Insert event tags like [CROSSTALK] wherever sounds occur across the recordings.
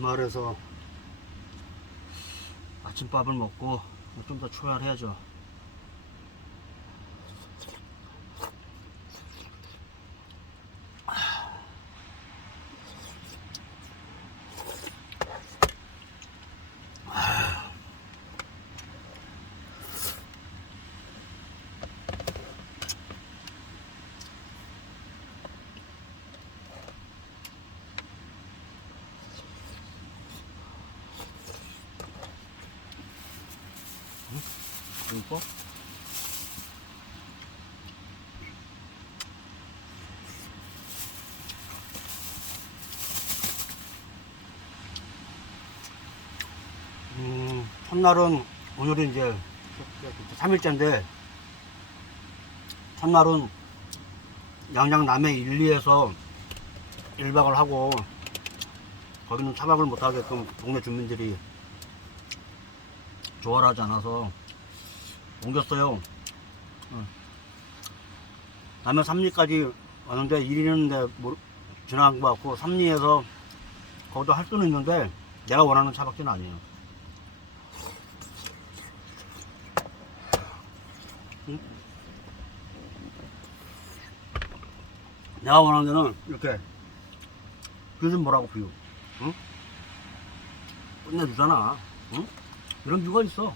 마을에서 아침밥을 먹고 좀 더 출발해야죠. 이거? 음, 첫날은 오늘이 이제 3일째인데 첫날은 양양 남해 1, 2에서 1박을 하고 거기는 차박을 못하게끔 동네 주민들이 조활하지 않아서 옮겼어요. 응. 남해 3리까지 왔는데 1리는데 지나간 것 같고 3리에서 거기도 할 수는 있는데 내가 원하는 차박지는 아니에요. 응? 내가 원하는 데는 이렇게 뷰좀 보라고 뷰. 응? 끝내주잖아. 응? 이런 뷰가 있어.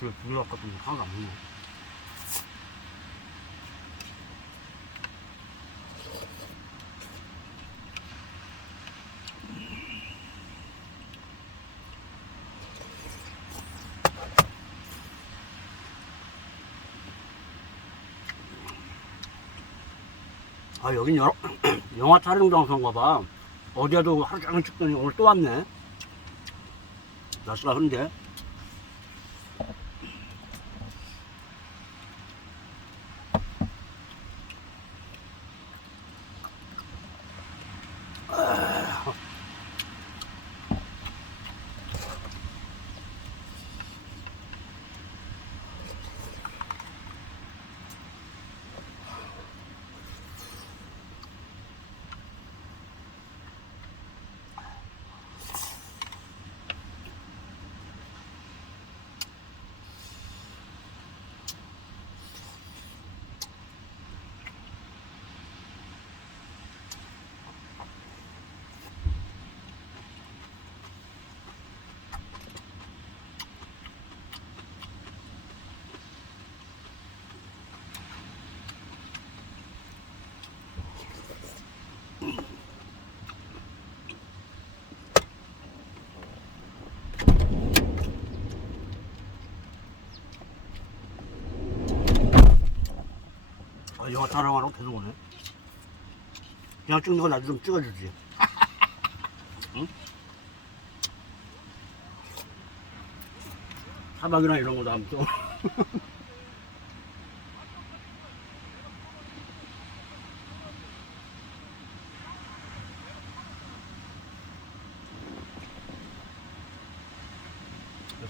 이렇게 두개 거 하나도 안 먹네. 아 여긴 여, [CLEARS THROAT] 영화 촬영 장소인가 봐. 어제도 하루 종일 찍더니 오늘 또 왔네. 날씨가 흐린데 아, 영화 촬영하라고 계속 오네. 그냥 찍는 거 나도 좀 찍어주지. [LAUGHS] 응? 사막이나 이런 거도 하면 또.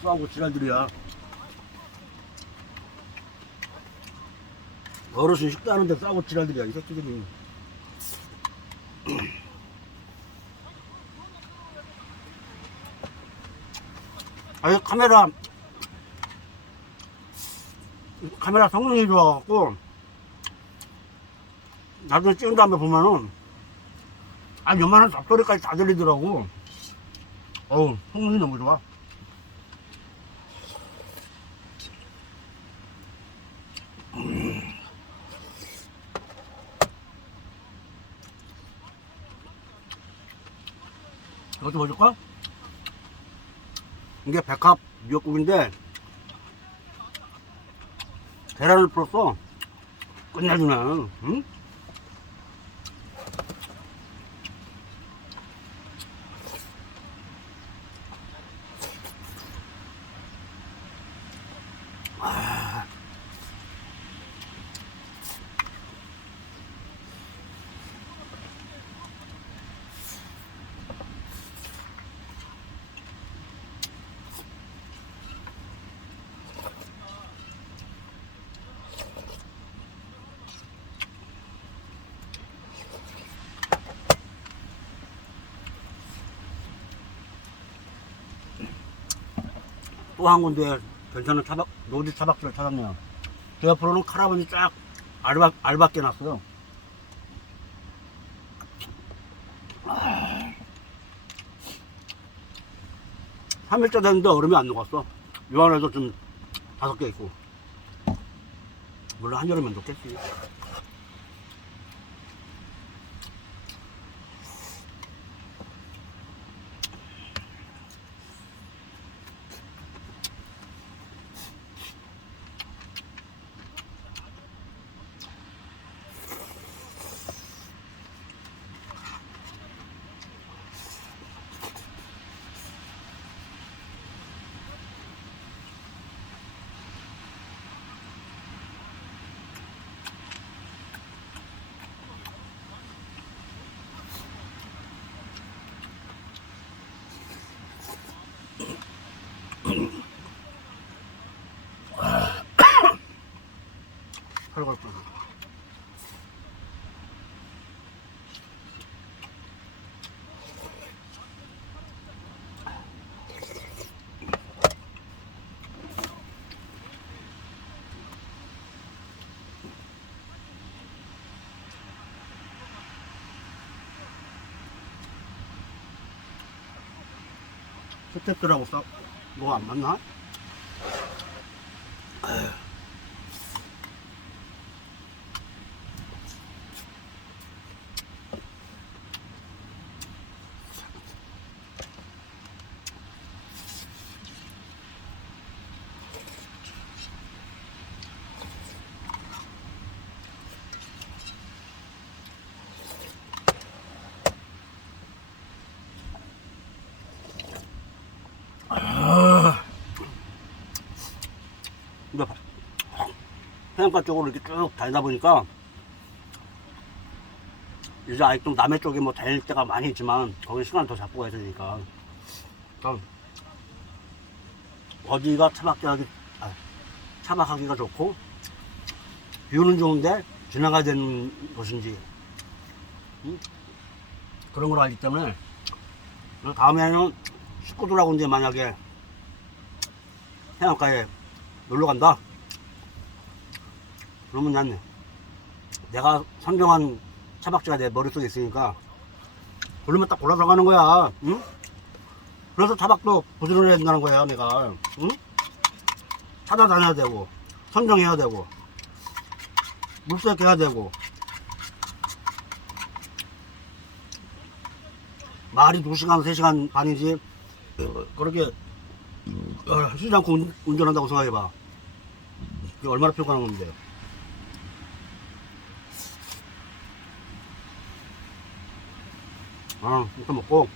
싸우고 지랄들이야. 어르신 식사하는데 싸우고 지랄들이야, 이 새끼들이. 아니, 카메라, 카메라 성능이 좋아갖고, 나중에 찍은 다음에 보면은, 아, 요만한 잡소리까지 다 들리더라고. 어우, 성능이 너무 좋아. 이것도 보여줄까? 이게 백합 미역국인데 계란을 풀었어 끝내주네 응? 또 한 군데 괜찮은 차박, 노지 차박지를 찾았네요. 그 옆으로는 카라반이 쫙 알바, 알밖에 놨어요. 아. 3일째 됐는데 얼음이 안 녹았어. 요 안에도 좀 다섯 개 있고. 물론 한여름엔 녹겠지. 헐걸 뻔. 스태프들하고 싸, 뭐가 안 맞나? 근데 해안가 쪽으로 이렇게 쭉 다니다 보니까 이제 아직도 남해 쪽에 뭐 다닐 때가 많이 있지만 거기 시간 더 잡고 가야 되니까 그럼 어디가 차박하기 아, 차박하기가 좋고 뷰는 좋은데 지나가야 되는 곳인지 응? 그런 걸 알기 때문에 다음에는 식구들하고 이제 만약에 해안가에 놀러 간다. 그러면 난 내가 선정한 차박지가 내 머릿속에 있으니까 그러면 딱 골라서 가는 거야. 응? 그래서 차박도 부지런해야 된다는 거야, 내가. 응? 찾아다녀야 되고, 선정해야 되고, 물색해야 되고. 말이 2시간, 3시간 반이지, 어, 그렇게 어, 쉬지 않고 운- 운전한다고 생각해봐. 그게 얼마나 피곤한 건데. 아, 일단 먹고.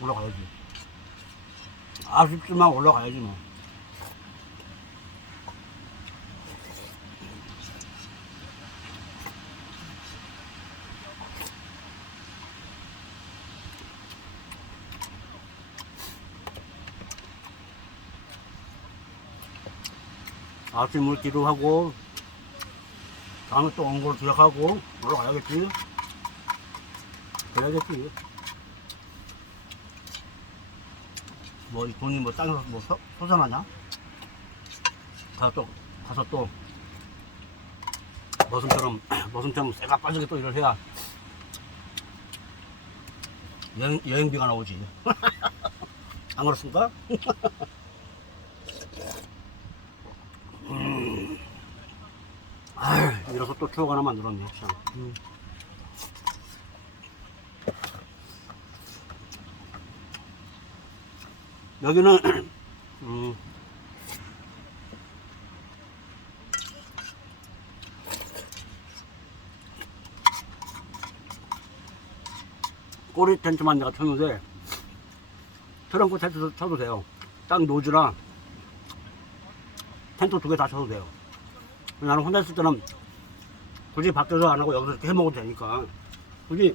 올라가야지. 아쉽지만 올라가야지 뭐. 아침을 기도하고 다음에 또 온걸 기억하고 올라가야겠지? 그래야겠지. 뭐 이 돈이 뭐 땅에서 뭐 소, 솟아나냐? 가서 또 가서 또 머슴처럼 [CLEARS THROAT] 머슴처럼 쇠가 빠지게 또 일을 해야 여행, 여행비가 나오지. [LAUGHS] 안 그렇습니까? [LAUGHS] 아유, 이래서 또 추억 하나 만들었네, 참. 음. 여기는, [CLEARS THROAT] 음, 꼬리 텐트만 내가 쳤는데, 트렁크 텐트 쳐도 돼요. 딱 노즈랑 텐트 두 개 다 쳐도 돼요. 나는 혼자 있을 때는 굳이 밖에서 안 하고 여기서 이렇게 해 먹어도 되니까 굳이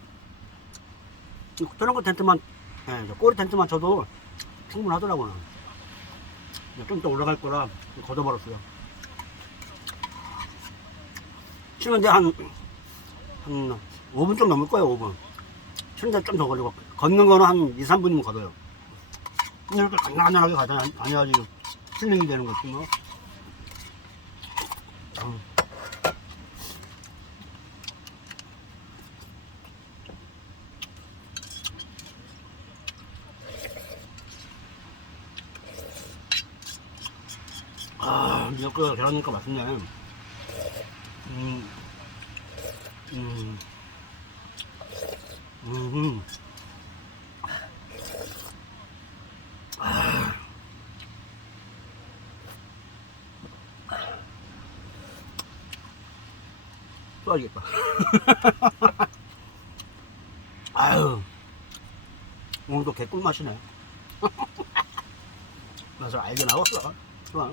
저런 거 텐트만 예, 저 꼬리 텐트만 쳐도 충분하더라고요. 좀 더 올라갈 거라 걷어버렸어요. 치는데 한, 한 5분 좀 넘을 거예요, 5분. 치는데 좀 더 걸리고. 걷는 거는 한 2, 3분이면 걸어요. 근데 이렇게 간단하게 가자, 아니야지 힐링이 되는 거지, 뭐. 음. 아, 미역국 계란니까 맛있네. 음, 음, 음, 아, 또 알겠다. [LAUGHS] 아유, 오늘도 개꿀 맛이네. [LAUGHS] 그래서 알게 나왔어. 좋아.